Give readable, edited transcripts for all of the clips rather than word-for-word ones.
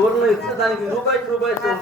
దానికి రూపాయి ఇస్తాం.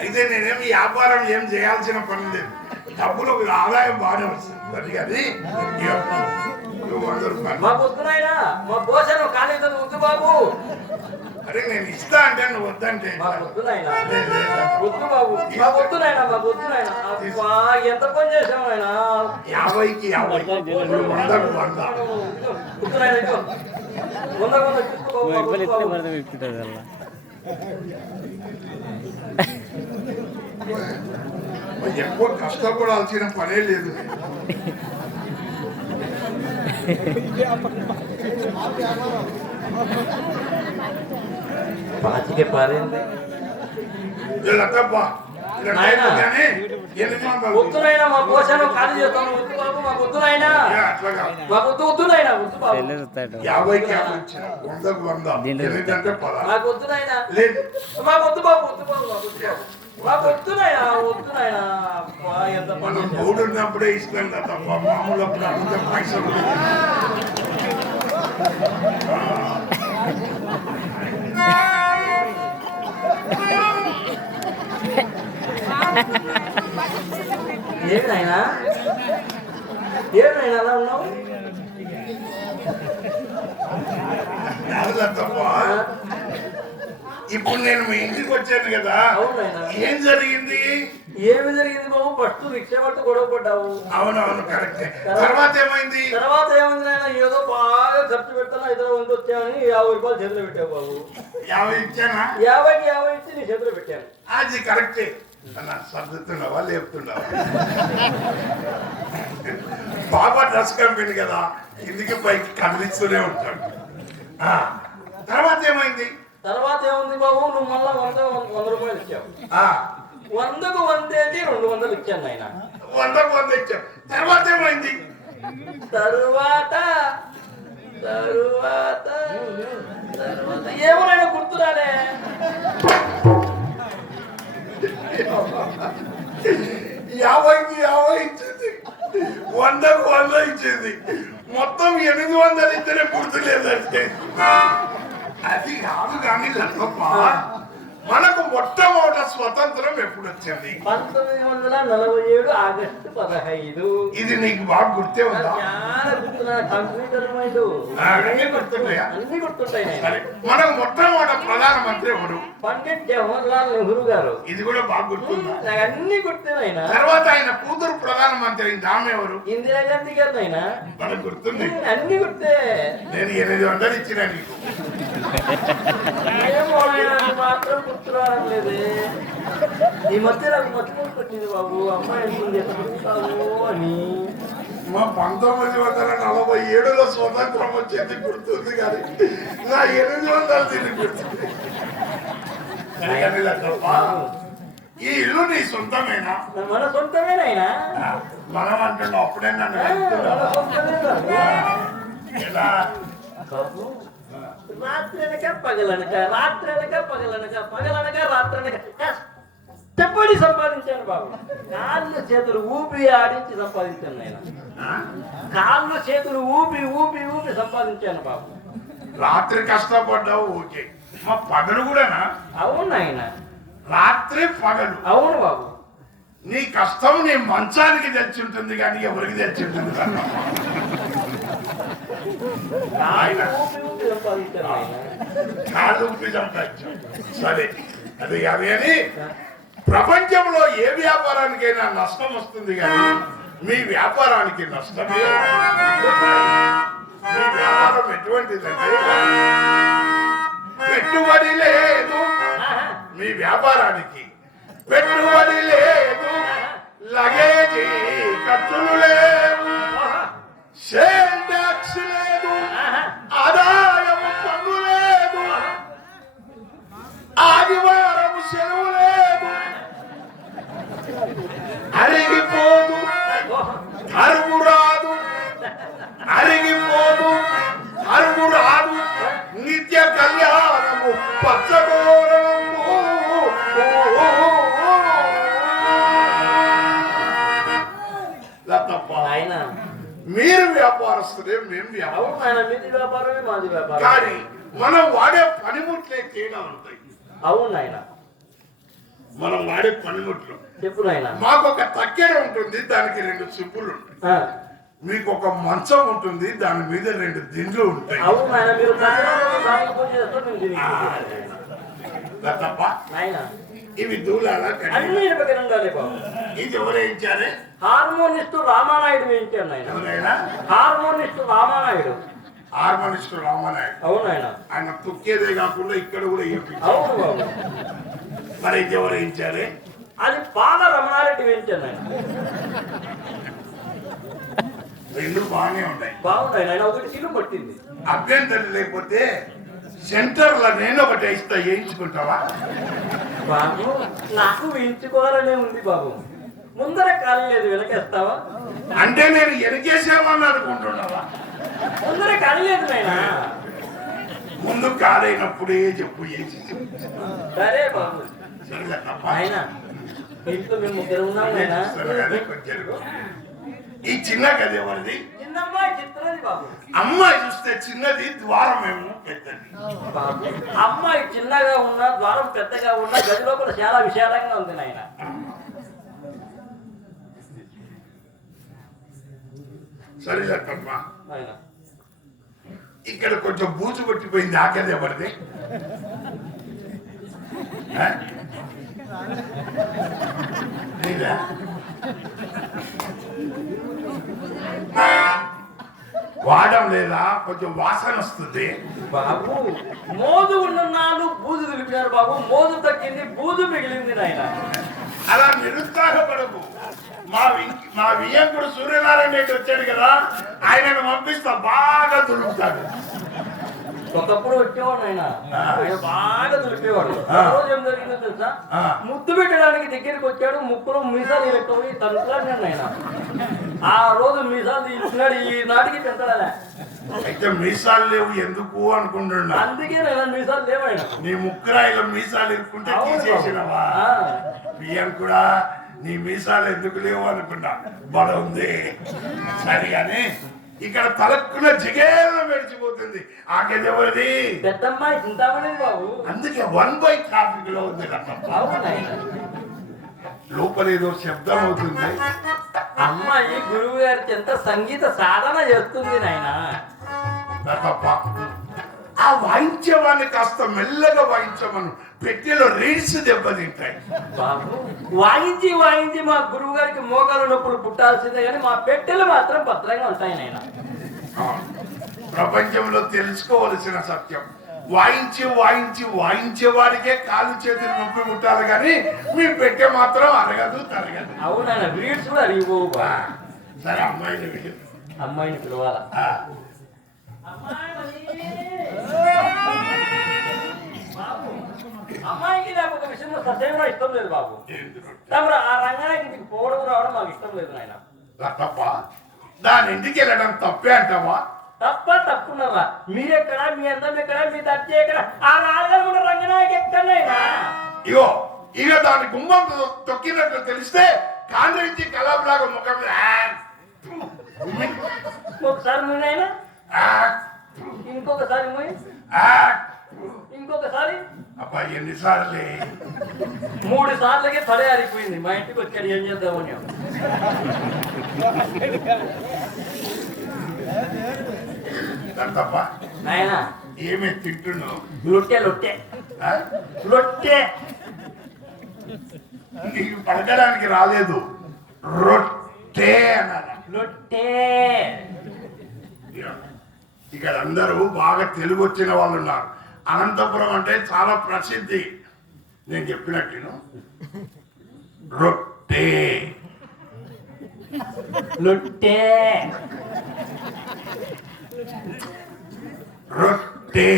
అయితే నేనేమి వ్యాపారం ఏం చేయాల్సిన పని లేదు, డబ్బులు ఆదాయం బాగానే వస్తుంది కానీ 100 రూపాయలు మా పొద్దునైనా మా పోషణ కాలేదు వద్దు బాబు. అరే నేను ఇస్తా అంటే నువ్వు వద్దంటే మా పొద్దునైనా వద్దు బాబు, మా పొద్దునైనా ఎంత పని చేసాము ఆయన 50కి 50 100కు 100 ఎక్కువ కష్టపడాల్సిన పనే లేదు. పాచికే పారింది పొద్దునైనా మా పోషణ ఖాళీ చేస్తాను వద్దు బాబు. మా పొద్దునైనా మా వద్దునైనా వద్దు బాబు. 50కి 50 100కు 100 మాకు వద్దునైనా మా వద్దు బాబు, వద్దు బాబు, మా వద్దునైనా వద్దునైనా. ఎంత మనం మూడు ఉన్నప్పుడే ఇస్తాం కదా తప్ప మామూలు అప్పుడు అడిగితే పైసలు ఏమైనా అలా ఉన్నావు తప్ప. ఇప్పుడు నేను మీ ఇంటికి వచ్చాను కదా, ఏం జరిగింది? ఏమి జరిగింది బాబు? ఫస్ట్ రిక్షా పట్టు గొడవ పడ్డావు. అవునవును కరెక్టే. తర్వాత ఏమైంది? తర్వాత ఏమైంది నాయన? ఏదో బాగా ఖర్చు పెడతాను 5 మంది వచ్చామని 50 రూపాయలు చేతిలో పెట్టావు బాబు. 50 ఇచ్చానా? 50కి 50 ఇచ్చి నీ చేతిలో పెట్టాను. అది కరెక్టే. సర్దుతున్నావా లేపుతున్నావా? బాబా డ్రెస్ కంపెనీ కదా, కిందికి పైకి కదిలిస్తూనే ఉంటాడు. తర్వాత ఏమైంది? తర్వాత ఏముంది బాబు? నువ్వు మళ్ళా 100 రూపాయలు ఇచ్చావు. 100కు 100 ఏంటి 200 ఇచ్చాను ఆయన. 100కు 100 ఇచ్చావు. తర్వాత ఏమైంది? తరువాత ఏమోనైనా గుర్తురాలే. 50కి 50 ఇచ్చింది, 100కు 100 ఇచ్చింది, మొత్తం 800 ఇద్దరే గుర్తులేదంటే అది కాదు. కానీ లక్కప్ప, మనకు మొట్టమొదటి స్వతంత్రం ఎప్పుడు వచ్చింది? 1947 ఆగస్టు 15. ఇది నీకు బాగా గుర్తే ఉందా? కంప్యూటర్ అన్ని గుర్తుంటాయా? అన్ని గుర్తుంటాయి. మనకు మొట్టమొదటి ప్రధానమంత్రి ఎవరు? పండిట్ జవహర్లాల్ నెహ్రూ గారు. ఇది కూడా బాగా గుర్తుందా? నాకు అన్ని గుర్తున్నాయినా. తర్వాత ఆయన కూతురు ప్రధానమంత్రి ఆమె ఎవరు? ఇందిరాగాంధీ గారు. అయినా మనకు గుర్తుంది. అన్ని గుర్తే. నేను 800 ఇచ్చిన నీకు. మాత్రం గుర్తురావట్లేదు. ఈ మధ్య నాకు మర్చిపోయి పెట్టింది బాబు. అమ్మాయి అని మా 1947లో స్వతంత్రం వచ్చేది గుర్తుంది, కానీ నా 800 దీన్ని గుర్తుంది. ఈ ఇల్లు నీ సొంతమేనా? మన సొంతమేనైనా. మనం అంటున్నాం అప్పుడే నన్ను ఎలా? రాత్రనక పగలనక కష్టపడి సంపాదించాను బాబు. కాళ్ళు చేతులు ఊపి ఆడించి సంపాదించాను నేను. కాళ్ళు చేతులు ఊపి సంపాదించాను బాబు. రాత్రి కష్టపడ్డావు ఓకే, మా పగలు కూడానా? అవును ఆయన. రాత్రి పగలు. అవును బాబు. నీ కష్టం నీ మంచానికి తెచ్చి ఉంటుంది కానీ ఎవరికి తెచ్చి ఉంటుంది? సరే అది కాదు కానీ ప్రపంచంలో ఏ వ్యాపారానికైనా నష్టం వస్తుంది కానీ మీ వ్యాపారానికి నష్టమే. మీ వ్యాపారం ఎటువంటిదంటే పెట్టుబడి లేదు. మీ వ్యాపారానికి పెట్టుబడి లేదు, లగేజీ ఖర్చులు లేవు, సేల్ ట్యాక్స్ లేదు, ఆదాయం పన్ను లేదు, ఆదివారం సెలవు లేదు, అరిగిపోదు అరుగు రాదు, అరిగిపోదు అరుగు రాదు, నిత్య కళ్యాణము పచ్చగోరము. మీరు వ్యాపారస్తులే, మేము వ్యాపారం. మీది వ్యాపారమే మాది వ్యాపారం. కానీ మనం వాడే పనిముట్లే తేడా ఉంటాయి. అవును నాయన. మనం వాడే పనిముట్లు చెప్పు నాయన. మాకు ఒక తక్కెడ ఉంటుంది, దానికి 2 సిప్పులు ఉంటాయి. మీకు ఒక మంచం ఉంటుంది, దాని మీద 2 దిండ్లు ఉంటాయి. అవును నాయన. మీరు తప్ప నాయన ఇవి దూలాల అన్ని ఇనుపకరంగాలే బాబు. ఇది ఎవరు వేయించారే? హార్మోనిస్టు రామానాయుడు వేయించాడు నాయన. ఎవరైనా? హార్మోనిస్టు రామానాయుడు. హార్మోనిస్టు రామానాయుడు. అవును ఆయన. ఆయన తుక్కేదే కాకుండా ఇక్కడ కూడా అవును బాబు. మరి ఇది ఎవరు వేయించారే? అది పాల రమణారెడ్డి వేయించాడు ఆయన. 2 బాగానే ఉన్నాయి. బాగున్నాయి నాయన. ఒకటి చిల్లు పట్టింది. అభ్యంతరం లేకపోతే సెంటర్ లో నేను ఒకటి వేస్తా, వేయించుకుంటావా? బాబు నాకు వేయించుకోవాలనే ఉంది బాబు. ముందర ఖాళీ లేదు, వెనకేస్తావా? అంటే నేను వెనకేసామని అనుకుంటున్నావా? ముందర ఖాళీ లేదు నాయన. ముందు కాలైనప్పుడే చెప్పు. సరే బాబు. సరేగా తప్ప ఆయన ఇంట్లో మేము ముగ్గురు ఉన్నాం నాయన. ఈ చిన్న గది ఎవరిది? చిన్నమ్మాయి చిత్రది బాబు. అమ్మాయి చూస్తే చిన్నది, ద్వారం ఏమో పెద్దది. బాబు అమ్మాయి చిన్నగా ఉన్నా, ద్వారం పెద్దగా ఉన్నా, గది లోపల చాలా విశాలంగా ఉంది నాయన. సరేగా తప్ప. నాయన ఇక్కడ కొంచెం బూజు పట్టిపోయింది, ఆ గది ఎవరిది? వాడడం లేదా? కొంచెం వాసన వస్తుంది బాబు. మోదు ఉన్న నాలుగు బూజు దులిపారు బాబు. మోదు తగ్గింది, బూజు మిగిలింది నాయన. అలా నిరుత్సాహపడకు. మా వియ్యంకుడు సూర్యనారాయణ రెడ్డి వచ్చాడు కదా, ఆయనను పంపిస్తా, బాగా దులుపుతాడు. ఒకప్పుడు వచ్చేవాడు ఆయన. బాగా దులిపేవాడు. రోజు ఏం జరిగిందో తెలుసా? ముద్దు పెట్టడానికి దగ్గరికి వచ్చాడు, ముక్కులో మీసాలు ఇరక్కపోయి తలుపులాడినాడు ఆయన. ఆ రోజు మీసాలు ఇచ్చినాడు, ఈ నాటికి పెంచడా. అయితే మీసాలు లేవు ఎందుకు అనుకుంటున్నా? అందుకే నేను మీసాలు లేవాయన. నీ ముక్కురాయిలో మీసాలు ఇరుక్కుంటే తీసేసినవా? బియ్యం కూడా నీ మీసాలు ఎందుకు లేవు అనుకున్నా, బల ఉంది. సరిగానే ఇక్కడ తలక్కున జిగేలో మెడిచిపోతుంది. ఆ గది ఎవరిది? పెద్దమ్మాయి చింతామణి బాబు. అందుకే 1/2 ట్రాఫిక్ లో ఉంది. లోపల ఏదో శబ్దం అవుతుంది. అమ్మాయి గురువు గారి చెంత సంగీత సాధన చేస్తుంది నాయన. తప్ప ఆ వాయించేవాడిని కాస్త మెల్లగా వాయించమను, పెట్టెలో రీడ్స్ దెబ్బతింటాయి. బాబు వాయించి వాయించి మా గురువు గారికి మోకాలు నొప్పులు పుట్టాల్సిందే, కానీ మా పెట్టెలు మాత్రం భద్రంగా ఉంటాయి నాయన. ప్రపంచంలో తెలుసుకోవలసిన సత్యం, వాయించి వాయించి వాయించేవాడికే కాలు చేతులు నొప్పి పుట్టాలి, కానీ మీ పెట్టె మాత్రం అరగదు తరగదు. అవునాయన. రీడ్స్ కూడా అరిగిపోవు. సరే అమ్మాయిని పిలవాలా? అమ్మాయికి నాకు ఒక విషయంలో సత్యంగా ఇష్టం లేదు బాబు. తమరు ఆ రంగానికి పోవడం రావడం మాకు ఇష్టం లేదు నాయన. తప్ప దాని ఇంటికి వెళ్ళడం తప్పే అంటావా? తప్పున్నారా? మీరెక్కడ, మీ అందం ఎక్కడ, మీ దర్జీ ఎక్కడ? ఆ రాజుల రంగనాయకి ఎక్కడైనా ఇక దాని గుమ్మం తొక్కినట్లు తెలిస్తే కాంగ్రెస్ కలాబ్ ముఖం ఒకసారి మీనైనా, ఇంకొకసారి ఇంకొకసారి. అబ్బా ఎన్నిసార్లే? 3 సార్లకే తడే ఆరిపోయింది. మా ఇంటికి వచ్చాడు, ఏం చేద్దామని. తప్ప నాయన ఏమే తింటున్నావు? లొట్టె లొట్టె లొట్టె. నీకు పలకడానికి రాలేదు, రొట్టె అన్నారా? లొట్టె. ఇక్కడ అందరూ బాగా తెలుగు వచ్చిన వాళ్ళు ఉన్నారు. అనంతపురం అంటే చాలా ప్రసిద్ధి. నేను చెప్పినట్టు రొట్టె లొట్టె రొట్టె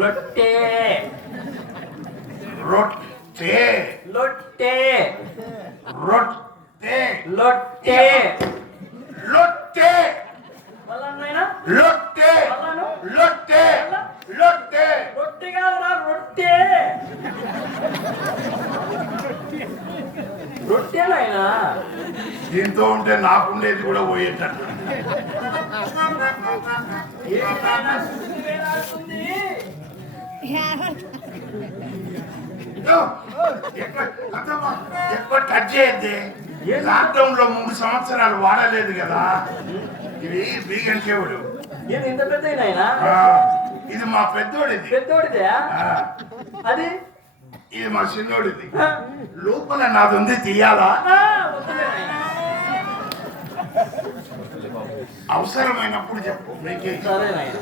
లొట్టె రొట్టె లొట్టె రొట్టె లొట్టె లొట్టె మళ్ళా లొట్టె లొట్టె లొట్టె. రొట్టె కాదురా, రొట్టె. రొట్టె నాయనా. దీంతో ఉంటే నాకుండేది కూడా పోయేటట్టు. పడుతుంది. ఎక్కువ టచ్ చేయద్ది. లాక్డౌన్ లో 3 సంవత్సరాలు వాడలేదు కదా ఇవి వీగన్ కేవులు. ఏంది ఇంత పెద్ద నాయనా? ఇది మా పెద్దోడిది. పెద్దోడిదే అది? ఇది మా చిన్నోడిది. లోపల నాది ఉంది, తీయాలా? వద్దులే నాయనా. అవసరమైనప్పుడు చెప్పు. మీకే సరే నాయనా.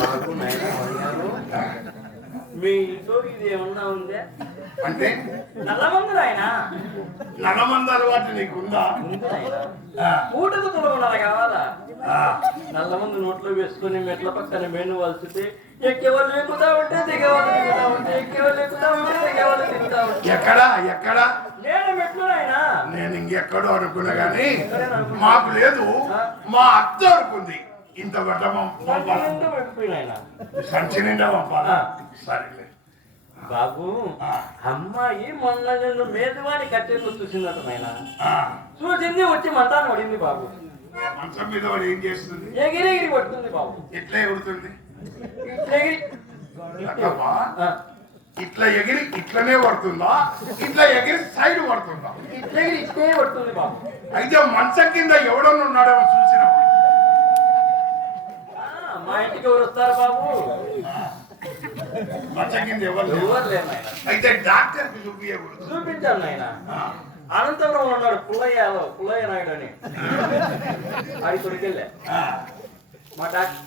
బాబు నాయనా అడిగారు, మీ ఇంట్లో ఇది ఏమన్నా ఉందే? అంటే నల్లమందు నాయనా. నల్లమంది అలవాటు నీకుందా? ఉంది నాయనా. ఊటకు తొలగొండాలి కావాలా? నల్లమందు నోట్లో వేసుకుని మెట్ల పక్కన మెను వలిచితే ఎక్కేవాళ్ళు ఎక్కుతా ఉంటే దిగేవాళ్ళు దిగుతా ఉంటే ఎక్కేవాళ్ళు ఎక్కుతా ఉంటే దిగేవాళ్ళు దిగుతా ఉంటే. ఎక్కడ నేను మెట్లు నాయనా. నేను ఇంకెక్కడో అనుకున్నా గానీ మాకు లేదు. మా అత్త అనుకుంది. ఇంత సంచి నిండా పంపాలా? సరేలే బాబు. అమ్మాయి మొన్న నిన్ను మేధవాని కట్టేసి చూసిందట నాయన. చూసింది, వచ్చి మంటాన్ని పడింది బాబు. మంచం మీద వాడు ఏం చేస్తుంది? ఎగిరి ఎగిరి పడుతుంది బాబు. ఎట్లా ఎగురుతుంది? ఎగిరి ఇట్లా ఎగిరి ఇట్లనే పడుతుందా? ఇట్లా ఎగిరి సైడ్ పడుతుందా? ఇట్లా ఎగిరి ఇట్లే పడుతుంది బాబు. అయితే మంచం కింద ఎవడన్నా ఉన్నాడేమో చూసినా? మా ఇంటికి ఎవరు వస్తారు బాబు? మంచం కింద ఎవరు లేరు నాయన. అయితే డాక్టర్ కి చూపించకూడదు. చూపించాను నాయన. అనంతపురం ఉన్నాడు పుల్లయ్య నాయుడు అని. ఆడి కొడుకెళ్ళా మా డాక్టర్.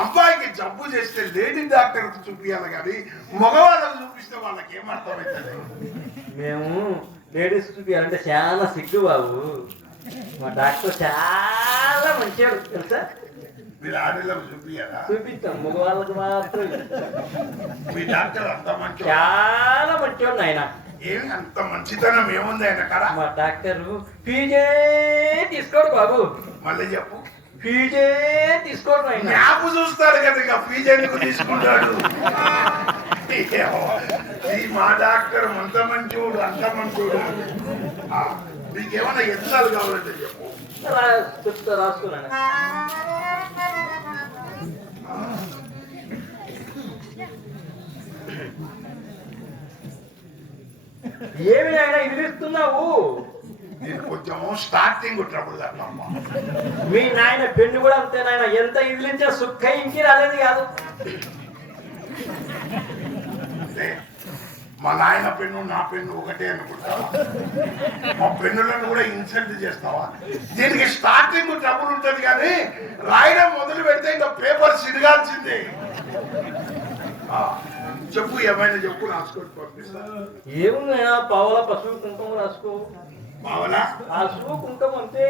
అబ్బాయికి జబ్బు చేస్తే లేడీ డాక్టర్ చూపించాలి కానీ మగవాళ్ళకి చూపిస్తే వాళ్ళకి ఏమర్థమవుతుంది? మేము లేడీస్ చూపించాలంటే చాలా సిగ్గు బాబు. మా డాక్టర్ చాలా మంచిగా తెలుసా. మీరు ఆడేళ్ళకి చూపించారా? చూపిస్తాం, మగవాళ్ళకి మాత్రం. మీ డాక్టర్ అంత మంచి, చాలా మంచివాడు ఆయన. ఏమి అంత మంచితనం ఏముంది ఆయన కాడ? మా డాక్టరు ఫీజే తీసుకోడు బాబు. మళ్ళీ చెప్పు. ఫీజే తీసుకోడు ఆయన. మ్యాప్ చూస్తాడు కదా, ఇక ఫీజు ఎందుకు తీసుకుంటాడు? ఈ మా డాక్టర్ అంత మంచివాడు, అంత మంచివాడు. మీకేమన్నా ఎత్తాలు కావాలంటే చెప్పు. చెప్తా, రాసుకున్నాను. ఏమి ఆయన ఇదిలిస్తున్నావు? నేను కొంచెం స్టార్టింగ్ ట్రబుల్ తప్పమ్మా. మీ నాయన పెన్ను కూడా అంతే నాయన. ఎంత ఇదిలించా సుఖ ఇంకి రాలేదు కాదు. మా నాయన పెన్ను నా పెన్ను ఒకటే అనుకుంటావా? మా పెన్నులను కూడా ఇన్సల్ట్ చేస్తావా? దీనికి స్టార్టింగ్ ట్రబుల్ ఉంటుంది కానీ రాయడం మొదలు పెడితే ఇంకా పేపర్ సిరగాల్సిందే. చెప్పు, ఏమైనా చెప్పు, రాసుకోటి పంపిస్తా. ఏముందైనా పావల పసుపు కుంకుమ రాసుకో. పావల పసుపు కుంకుమ అంతే.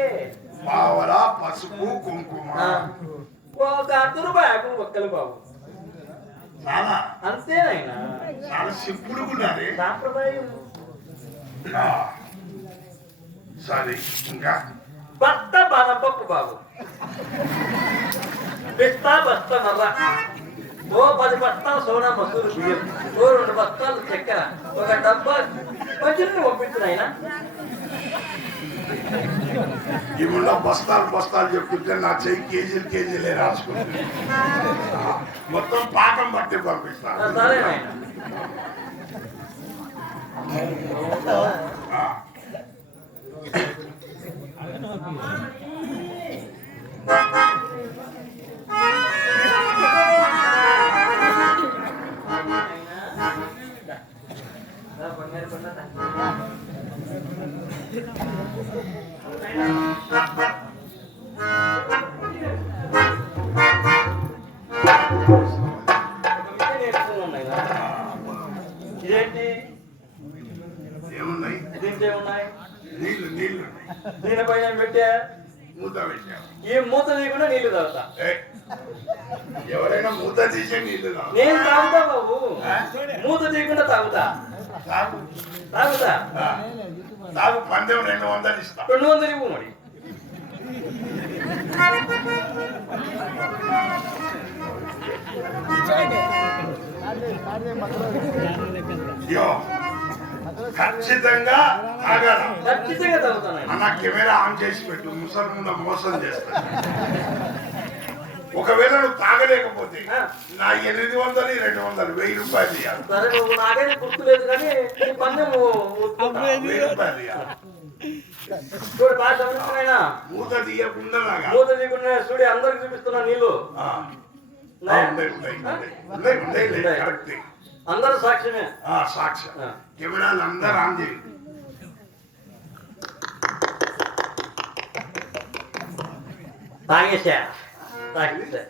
పావల పసుపు కుంకుమ ఒక ₹100 ఒక్కలు బాబు. చాలా అంతేనైనా. చాలా సింపుల్ ఉన్నారే సాంప్రదాయం. సరే, ఇంకా బత్త బాదం పప్పు బాబు. పిస్తా బత్త మర్ర. ఓ 10 బస్తాలు సోనా మసూరు బియ్యం. ఓ 2 బస్తాలు చక్కెర. ఒక డబ్బా మంచిని పంపించిన ఆయన. ఇవిలో బస్తాలు చెప్తుంటే నా చెయ్యి కేజీలే రాసుకుంటుంది. మొత్తం పాకం పట్టి పంపిస్తాను. సరే ఆయన. ఇదేంటి? ఏమున్నాయి? దీంట్లో ఏమున్నాయి? నీళ్లు దీనిపైన పెట్టా మూత పెట్టావు. ఏ మూత తీయకుండా నీళ్లు తాగుతా. ఎవరైనా మూత తీసే నీళ్లు నేను తాగుతా బాబు. మూత తీయకుండా తాగుతా. తాగుతా. తాగు. పందెం 200 ఇస్తా. 200 ఇవ్వు మరి. ఖచ్చితంగా తాగాల. ఖచ్చితంగా తాగుతాను. అన్న కెమెరా ఆన్ చేసి పెట్టు. ముసలి ముందు మోసం చేస్తా. ఒకవేళ నువ్వు తాగలేకపోతే నా 800 200 1000 రూపాయలు ఇవ్వాలి. సరే నువ్వు నాకేది గుర్తులేదు కానీ నీ పందెం 1000 రూపాయలు ఇవ్వాలి. చూడు బాగా చదువుతున్నాయినా మూత తీయకుండా మూత తీయకుండా చూడి అందరికి చూపిస్తున్నా నీళ్ళు అందరూ సాక్ష్యమే. సాక్ష్యం కెమెరాలు అందరూ ఆన్ చేయి. తాగేసా తాగేసా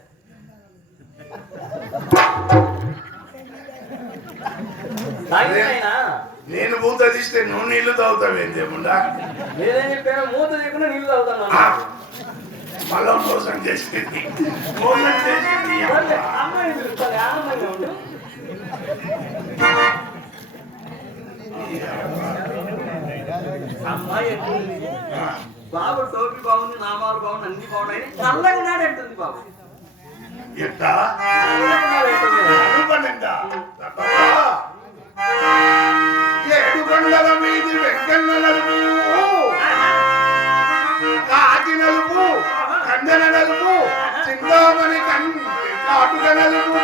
తాగేసా. నేను మూత తీస్తే నువ్వు నీళ్లు తాగుతావేం చేయకుండా నేనేం చెప్పాను మూత తీయకుండా నీళ్ళు తాగుతాను. మళ్ళా మోసం చేసేది మోసం చేసేది అమ్మాయిని పిలుస్తాను ఆనందంగా ఉండు. అమ్మాయి ఎట్లుంది బాబు? టోపీ బాగుంది, నామాలు బాగుంది, అన్ని బాగున్నాయి, చల్లగా ఉన్నాడు అంటుంది బాబు. ఎట్టా ఏడుగొండల మీది వెంకన్న నలుపు, కాకి నలుపు, కందన నలుపు, చింతామణి కాటుక నలుపు,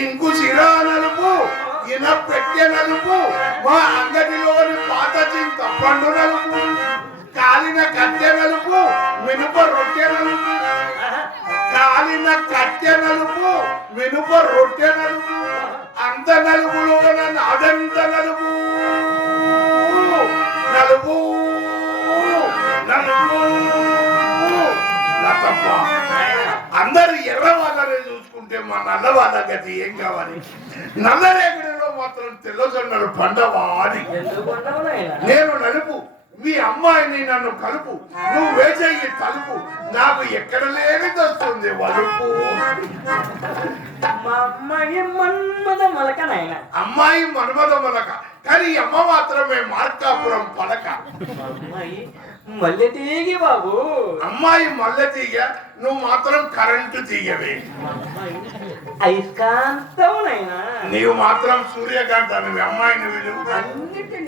ఇంకు సిరా నలుపు, ఇన పెట్టె నలుపు, మా అంగడిలోని పాత చింత పండు నలుపు, కాలిన కట్టె నలుపు, మినుప రొట్టె నలుపు, కాలిన కట్టె నలుపు, మినుప రొట్టె నలుపు, అంత నలుపులో అదంత నలుపు నలుపు నలుపు తప్ప అందరు ఎర్ర వాళ్ళనే చూసుకుంటే మా నల్ల వాళ్ళ గతి ఏం కావాలి? నల్లరేగడిలో మాత్రం తెల్లజొన్నలు పండవా అని. నేను నలుపు, మీ అమ్మాయిని నన్ను కలుపు, నువ్వు వేసేయి తలుపు, నాకు ఎక్కడ లేని వస్తుంది వలుపు. అమ్మాయి మన్మద మొలక నాయన, అమ్మాయి మన్మద మొలక, కానీ అమ్మ మాత్రమే మార్కాపురం పలక. అమ్మాయి మల్లె తీగి బాబు, అమ్మాయి మల్లె తీగ, నువ్వు మాత్రం కరెంటు తీగవే. అయస్కాంతం నాయన, నీవు మాత్రం సూర్యకాంత. నువ్వు అమ్మాయిని విలువ అన్నిటిని